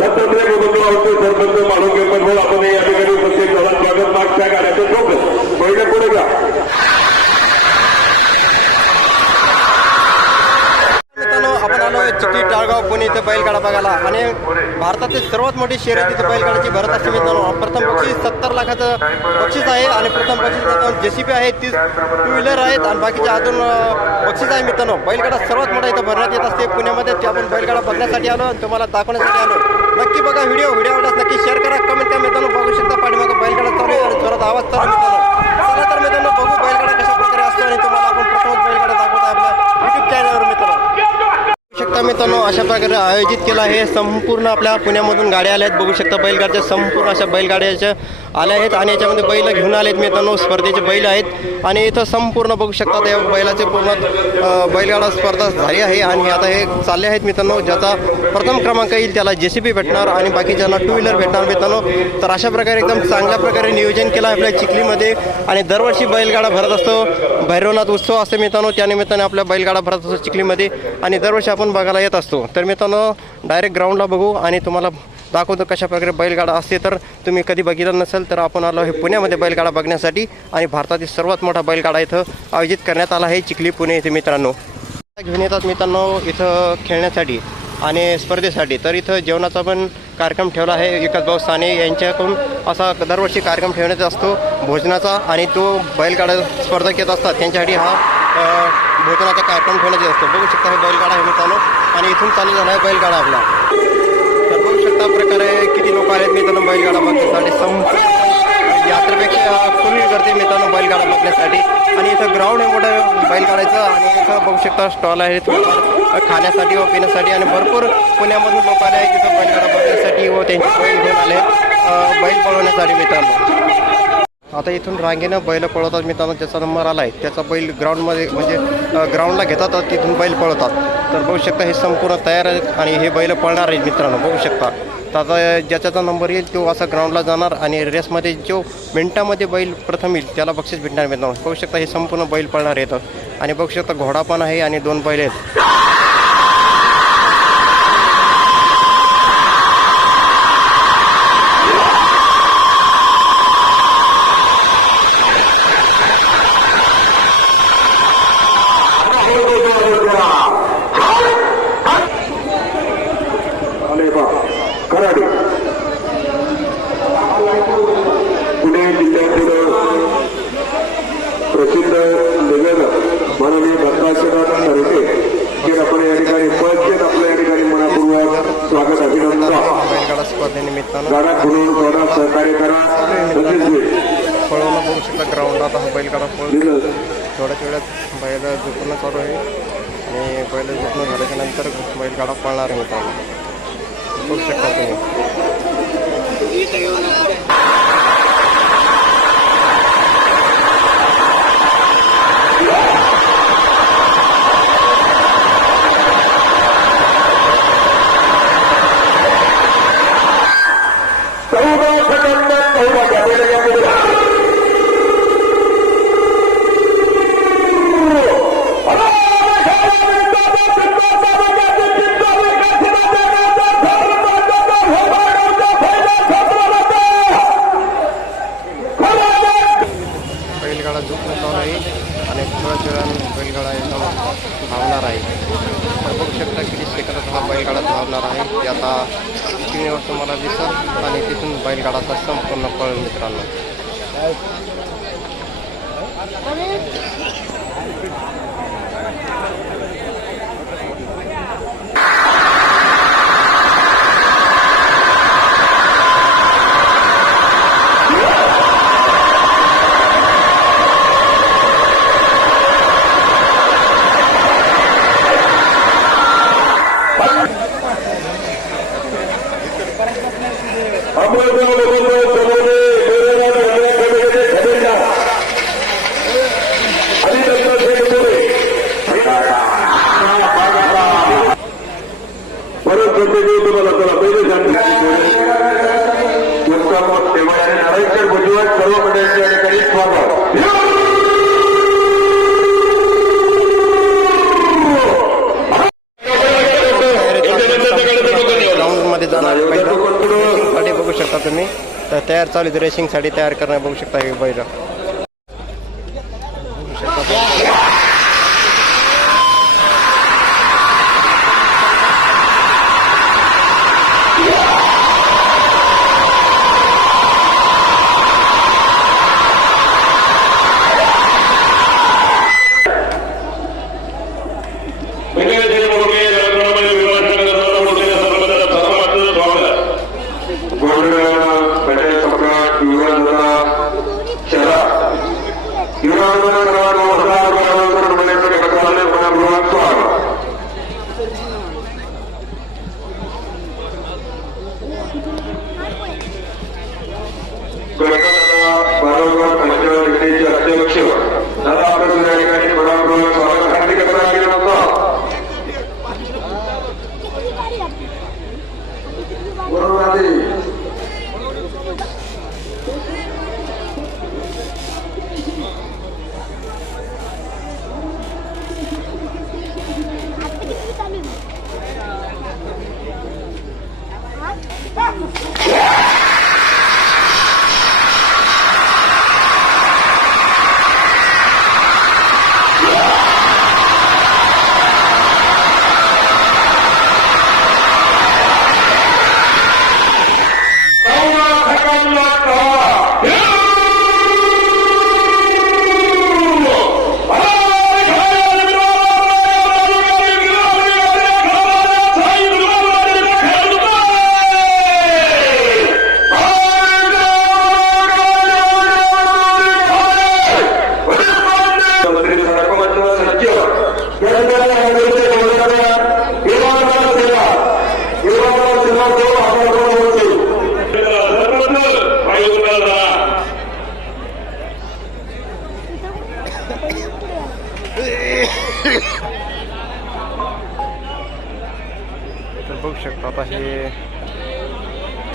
दत्तात्रय बंधू सरपंच मालूम पण आपण या ठिकाणी उपस्थित झाला स्वागत मागच्या गाड्याचं सोबत पहिले पुढे घ्या. आपण आलो चिखली टाळगाव पुणे इथे बैलगाडा बघायला आणि भारतातील सर्वात मोठी शर्यत इथे बैलगाड्याची भरत असते मित्रांनो. प्रथम बक्षीस 70 लाखाचं बक्षीस आहे आणि प्रथम बक्षीस जेसीबी आहे, 30 टू व्हीलर आहेत आणि बाकीच्या अजून बक्षीस आहे मित्रांनो. बैलगाडा सर्वात मोठा इथं भरण्यात येत असते पुण्यामध्ये. ते आपण बैलगाडा बघण्यासाठी आलो आणि तुम्हाला दाखवण्यासाठी आलो. नक्की बघा व्हिडिओ आवडल्यास नक्की शेअर करा, कमेंट करा मित्रांनो. बघू शकता पाठीमागं बैलगाडा चालू आहे आणि जोरात आवाज चालू मित्रांनो. चला तर मित्रांनो बघू बैलगाडा कशा प्रकारे असतो आणि तुम्हाला आपण प्रथमच बैलगाडा दाखवतो आपल्या युट्यूब चॅनलवर मित्रांनो. शकता मित्रांनो अशा प्रकारे आयोजित केलं आहे. संपूर्ण आपल्या पुण्यामधून गाड्या आल्या आहेत. बघू शकता बैलगाड्याच्या संपूर्ण अशा बैलगाड्याच्या आल्या आहेत आणि याच्यामध्ये बैल घेऊन आलेत मित्रांनो. स्पर्धेचे बैल आहेत आणि इथं संपूर्ण बघू शकता त्या बैलाचे पूर्ण बैलगाडा स्पर्धा झाली आहे आणि आता हे चालले आहेत मित्रांनो. ज्याचा प्रथम क्रमांक येईल त्याला जेसीबी भेटणार आणि बाकीच्यांना टू व्हीलर भेटणार मित्रांनो. तर अशा प्रकारे एकदम चांगल्या प्रकारे नियोजन केलं आपल्या चिखलीमध्ये आणि दरवर्षी बैलगाडा भरत असतो. भैरवनाथ उत्सव असते मित्रांनो, त्यानिमित्ताने आपल्या बैलगाडा भरत असतो चिखलीमध्ये आणि दरवर्षी आपण बघायला येत असतो. तर मित्रांनो डायरेक्ट ग्राउंडला बघू आणि तुम्हाला दाखवतो कशा प्रकारे बैलगाडा असते. तर तुम्ही कधी बघितलं नसेल तर आपण आलो आहे पुण्यामध्ये बैलगाडा बघण्यासाठी आणि भारतातील सर्वात मोठा बैलगाडा इथं आयोजित करण्यात आला आहे चिखली पुणे येथे मित्रांनो. घेऊन येतात मित्रांनो इथं खेळण्यासाठी आणि स्पर्धेसाठी. तर इथं जेवणाचा पण कार्यक्रम ठेवला आहे. विकास भाऊ साने यांच्याकडून असा दरवर्षी कार्यक्रम ठेवण्याचा असतो भोजनाचा आणि तो बैलगाडा स्पर्धक येत असतात त्यांच्यासाठी हा भोजनाचा कार्यक्रम ठेवण्याचा असतो. बघू शकता हे बैलगाडा आहे मित्रांनो आणि इथून चालू झाला आहे बैलगाडा आपला. तर बघू शकता प्रकारे किती लोक आहेत मित्रांनो बैलगाडा बघण्यासाठी. यात्रेपेक्षा फुल गर्दी मित्रांनो बैलगाडा बघण्यासाठी आणि इथं ग्राउंड आहे मोठं बैलगाड्याचं आणि इथं बघू शकता स्टॉल आहे खाण्यासाठी व पिण्यासाठी आणि भरपूर पुण्यामधून लोक आले आहेत तिथं बैलगाडा बघण्यासाठी व त्यांचे बैल घेऊन आले बैल पळवण्यासाठी मित्रांनो. आता इथून रांगेनं बैल पळवतात मित्रांनो. ज्याचा नंबर आला आहे त्याचा बैल ग्राउंडमध्ये म्हणजे ग्राउंडला घेतात तिथून बैल पळवतात. तर बघू शकता हे संपूर्ण तयार आहेत आणि हे बैल पळणार आहेत मित्रांनो. बघू शकता तर आता ज्याचा नंबर येईल तो असा ग्राउंडला जाणार आणि रेसमध्ये जो मिनिटामध्ये बैल प्रथम येईल त्याला बक्षीस भेटणार मित्रांनो. बघू शकता हे संपूर्ण बैल पळणार येतं आणि बघू शकता घोडा पण आहे आणि 2 बैल आहेत. पुणे जिल्ह्यातील प्रसिद्ध लेखक माननीय दत्तात्रय खरके जे आपण या ठिकाणी पळत आपल्या या ठिकाणी मनापूर्वक स्वागत अभिनंदन. बैलगाडा स्पर्धेनिमित्तानं गाडा खुलून थोडा सहकार्य करा. पळवणं बघू शकता ग्राउंडला आता हा बैलगाडा पळवलं थोड्याच वेळात बैल झोपून चालू आहे आणि बैल झोपून झाल्याच्या नंतर बैलगाडा पळणार आहे मित्रांनो. बघू शकता तुम्ही. बैलगाडा झोपून चालू आहे आणि थोड्याच वेळाने बैलगाडा धावणार आहे. तर बघू शकता किती सेकंदात हा बैलगाडा धावणार आहे ते आता 3 वाजता मला दिसत आणि तिथून बैलगाडाचा संपूर्ण पळ मित्रांनो. रेसिंगसाठी बघू शकता तुम्ही. तर तयार चालू आहे रेसिंगसाठी तयार करणं बघू शकता हे बैल. तर बघू शकता आता हे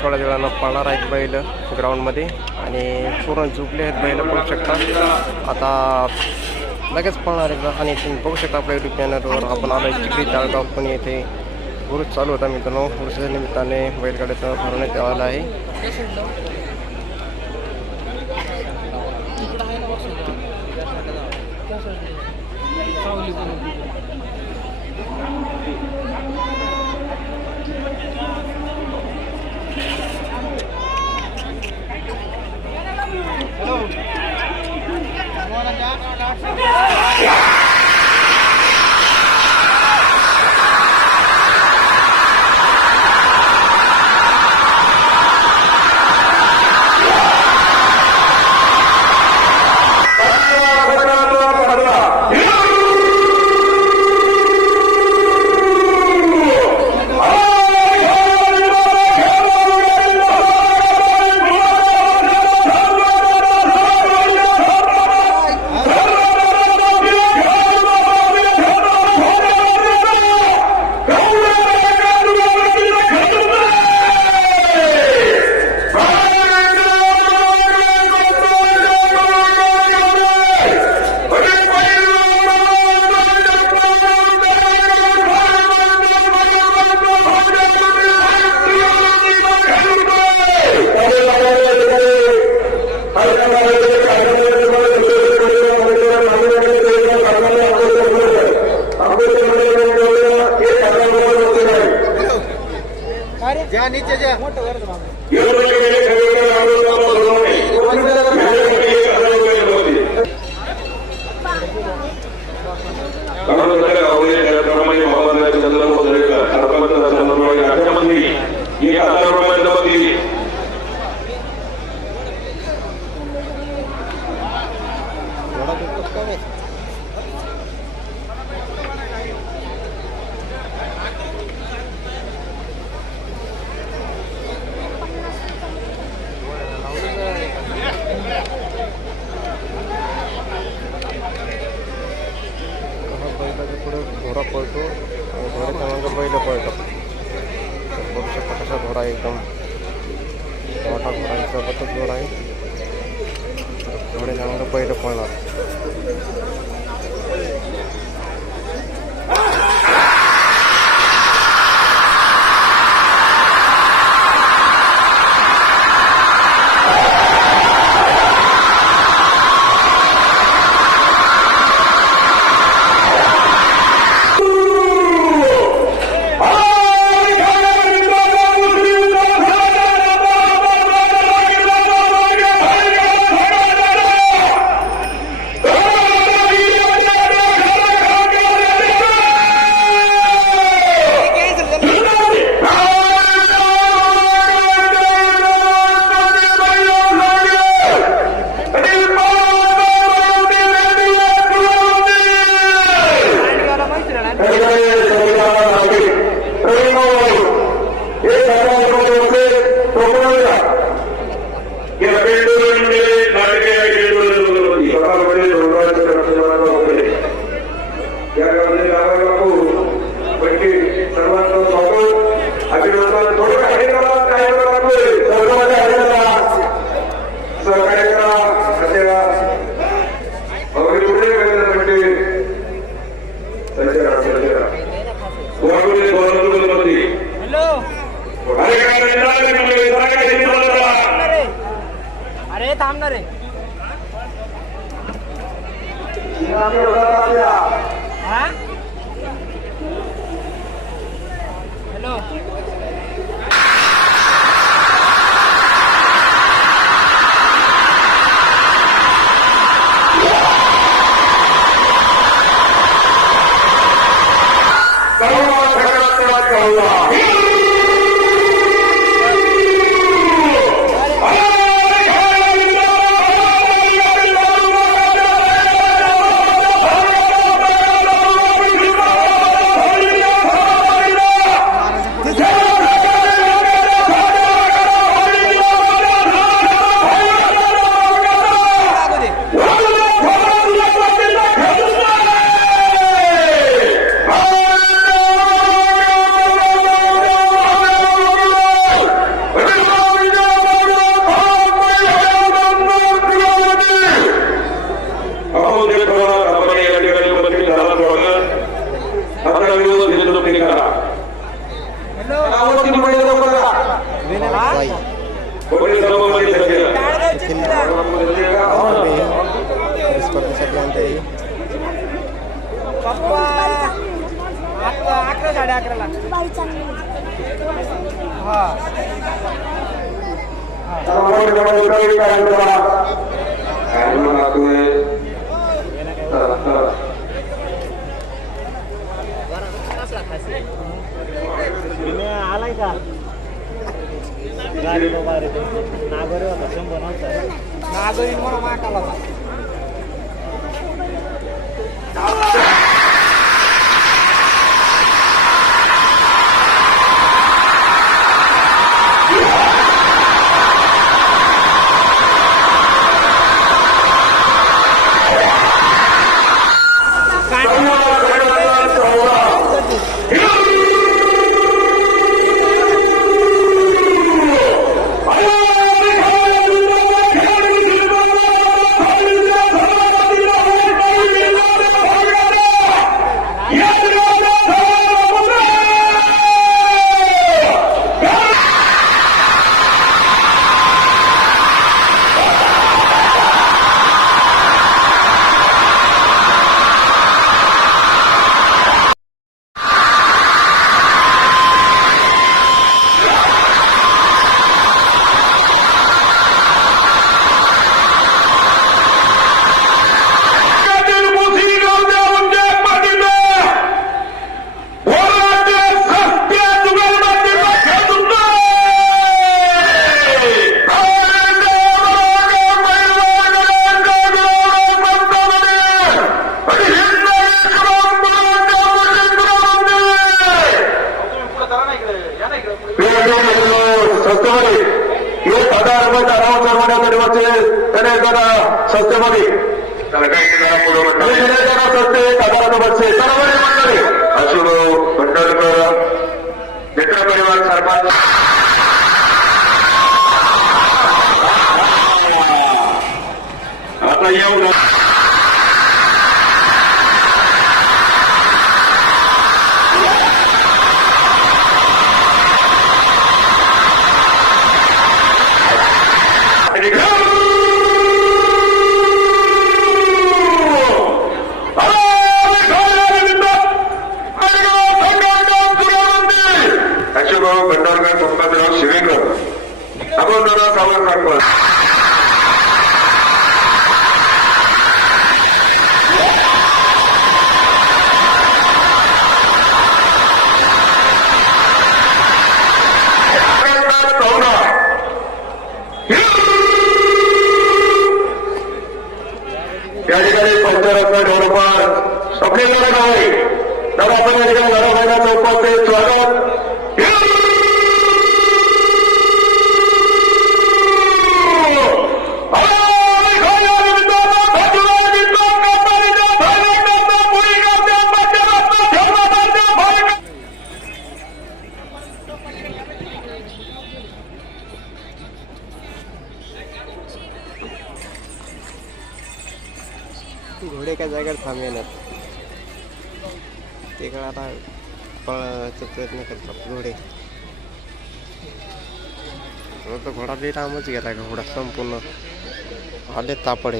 थोड्या वेळानं पळणार आहेत बैल ग्राउंडमध्ये आणि पूर्ण झुकले आहेत बैल बघू शकता. आता लगेच पळणार आहेत आणि तुम्ही बघू शकता आपल्या यूट्यूब चॅनलवर आपण आलो चिखली ताळगाव पण येथे गुरुज चालू होता मित्रांनो. गुरुच्या निमित्ताने बैलगाड्याचं भरवण्यात आलं आहे. घोडा पळतो आणि घोड्याच्या मागं बैल पळतात. बघू शकता कसा घोडा आहे, एकदम मोठा घोडा आहे, जबरदस्त घोडा आहे. घोड्याच्या मागं बैल पळणार. अरे थांबणार रे हॅलो स्पर्धेसाठी आणते पप्पा 11 11:30 हा आलाय का गाडी नागोरी होता शंभर नागोरी म्हणून माकाला घोडे एका जागेवर थांबेनात. ते काय आता पळायचा प्रयत्न करतात घोडे. तो घोडा बी लांबच गेला का घोडा संपूर्ण आले तापडे.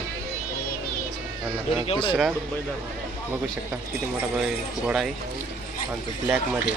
आणि हा दुसरा बघू शकता किती मोठा घोडा आहे आणि तो ब्लॅकमध्ये.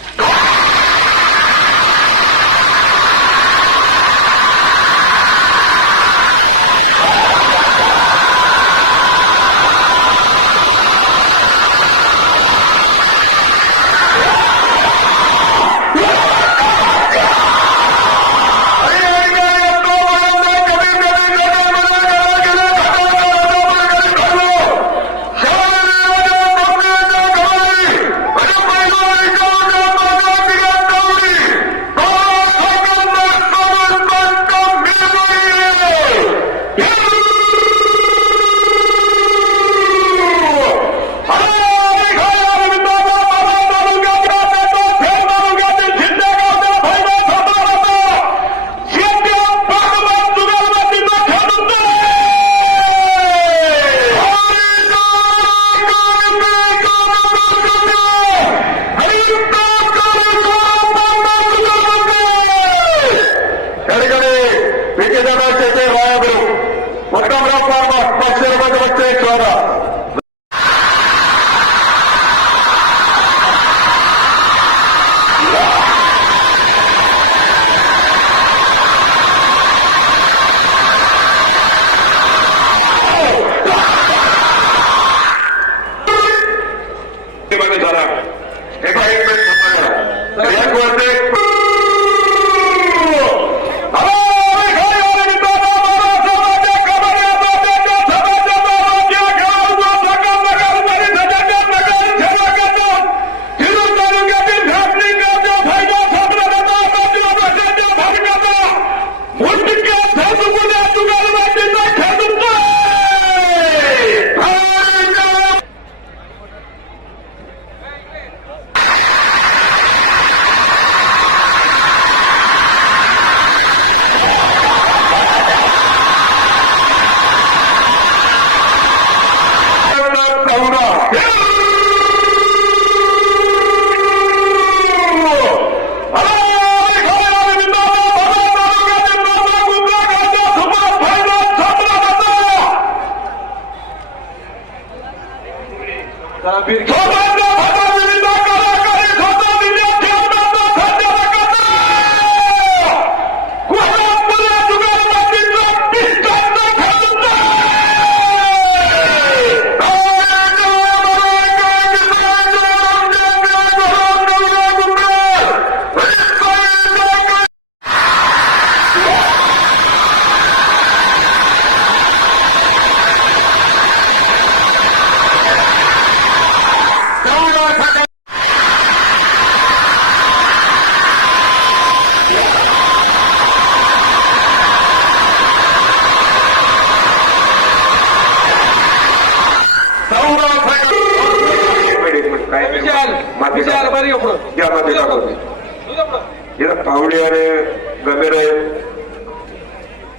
तावडे आणि गमेरे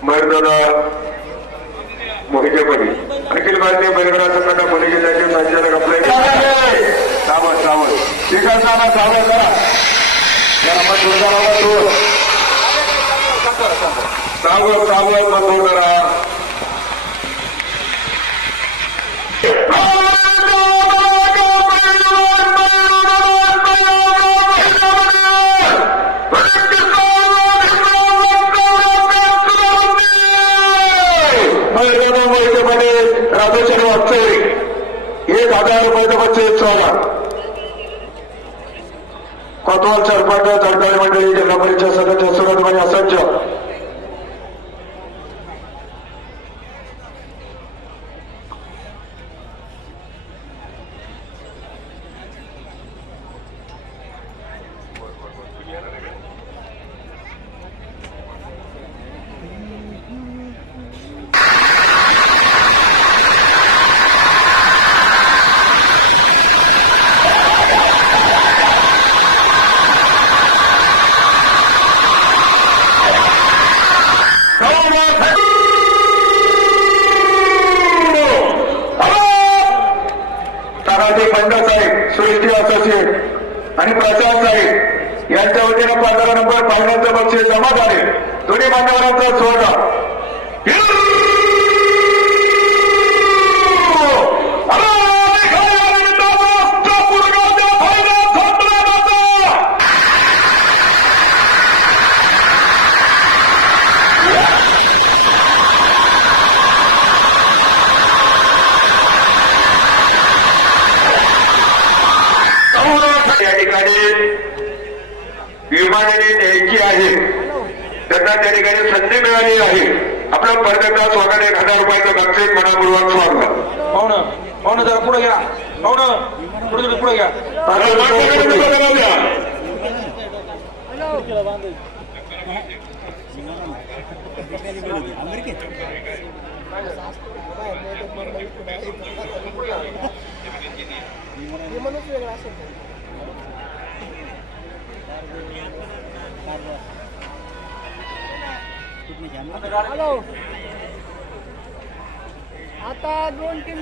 मैदाना मोहितेपदी अखिल भारतीय बैलगाडा संघटना पुणे जिल्ह्याचे संचालक आपले सावध सावध ठिकाणचा सावध करा सावध सावध नको करा. राजेश्वर वागचे 1000 रुपयाचं बच्चे सोमा कोतवाल सरपंच सरकारी मंडळी जिल्हा परिषद सदस्य सुरतमध्ये असंख्य आणि प्रशांत साहेब यांच्या वतीनं 15 नंबर पाहुण्यांचं बक्षीस जमा झाले. दोन्ही मान्यवरांचा स्वागत. या ठिकाणी विमानाने न्यायची आहे, त्यांना त्या ठिकाणी संधी मिळाली आहे. आपलं परदेचा स्वागत 1000 रुपयाचं बक्षीस मनापूर्वक स्वागत. हो ना जरा पुढे घ्या. हो ना पुढे घ्या. हॅलो आता 2-3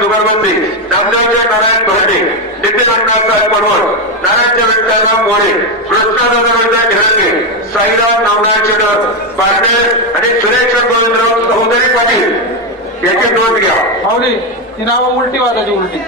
जुगलबंदी नामदेवच्या नारायण भरणे, नितीन अण्णासाहेब पडवळ, नारायणच्या व्यक्तीला मोरे, कृष्णादादा घेरणे, साईराज नामनाथ पारणे आणि सुरेश गोविंदराव सौंदर्य पाटील याची नोंद घ्या. माऊली ती नावं उलटी वाजायची उलटी.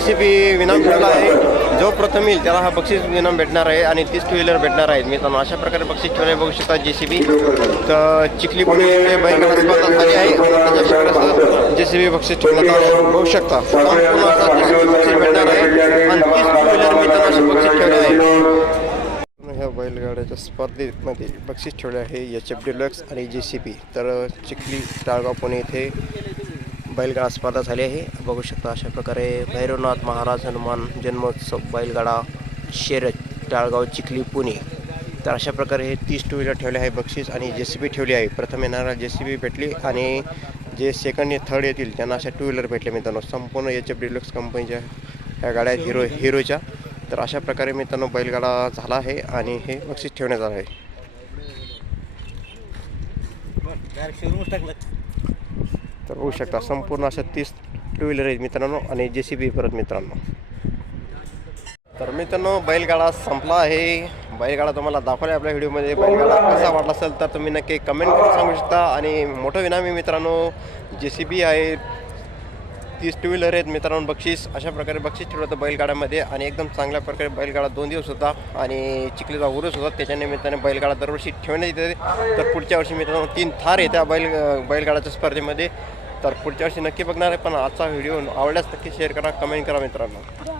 JCB इनाम ठेवला आहे. जो प्रथम येईल त्याला हा बक्षीस इनाम भेटणार आहे आणि 30 टू व्हीलर भेटणार आहेत मित्रांनो. अशा प्रकारे बक्षीस ठेवले बघू शकता JCB. तर चिखली बैलगाडा स्पर्धा झाली आहे आणि त्याच्या JCB बक्षीस ठेवण्यात आले बघू शकता. संपूर्ण असा JCB बक्षीस भेटणार आहे आणि 30 टू व्हीलर मित्रांनो असे बक्षीस ठेवले आहे. ह्या बैलगाड्याच्या स्पर्धेमध्ये बक्षीस ठेवले आहे HF डिलक्स आणि JCB. तर चिखली टाळगाव पुणे येथे बैलगाडा स्पर्धा झाली आहे बघू शकता. अशा प्रकारे भैरवनाथ महाराज हनुमान जन्मोत्सव बैलगाडा शर्यत टाळगाव चिखली पुणे. तर अशा प्रकारे हे 30 टू व्हीलर ठेवले आहे बक्षीस आणि JCB ठेवली आहे. प्रथम येणारा JCB भेटली आणि जे सेकंड थर्ड येतील त्यांना अशा टू व्हीलर भेटले मित्रांनो. संपूर्ण HF डिलक्स कंपनीच्या ह्या गाड्या आहेत हिरोच्या. तर अशा प्रकारे मित्रांनो बैलगाडा झाला आहे आणि हे बक्षीस ठेवण्यात आलं आहे. तर होऊ शकता संपूर्ण अशा 30 टू व्हीलर आहेत मित्रांनो आणि JCB परत मित्रांनो. तर मित्रांनो बैलगाडा संपला आहे. बैलगाडा तुम्हाला दाखवला आपल्या व्हिडिओमध्ये. बैलगाडा कसा वाटला असेल तर तुम्ही नक्की कमेंट करून सांगू शकता. आणि मोठं इनाम आहे मित्रांनो. JCB आहे, 30 टू व्हीलर आहेत मित्रांनो बक्षीस. अशा प्रकारे बक्षीस ठेवलं होतं बैलगाड्यामध्ये आणि एकदम चांगल्या प्रकारे बैलगाडा 2 दिवस होता आणि चिखलीचा उरूस होता. त्याच्या निमित्ताने बैलगाडा दरवर्षी ठेवण्यात येते. तर पुढच्या वर्षी मित्रांनो 3 थार येत्या बैलगाड्याच्या स्पर्धेमध्ये. तर पुढच्या वर्षी नक्की बघणार आहे. पण आजचा व्हिडिओ आवडल्यास नक्की शेअर करा, कमेंट करा मित्रांनो.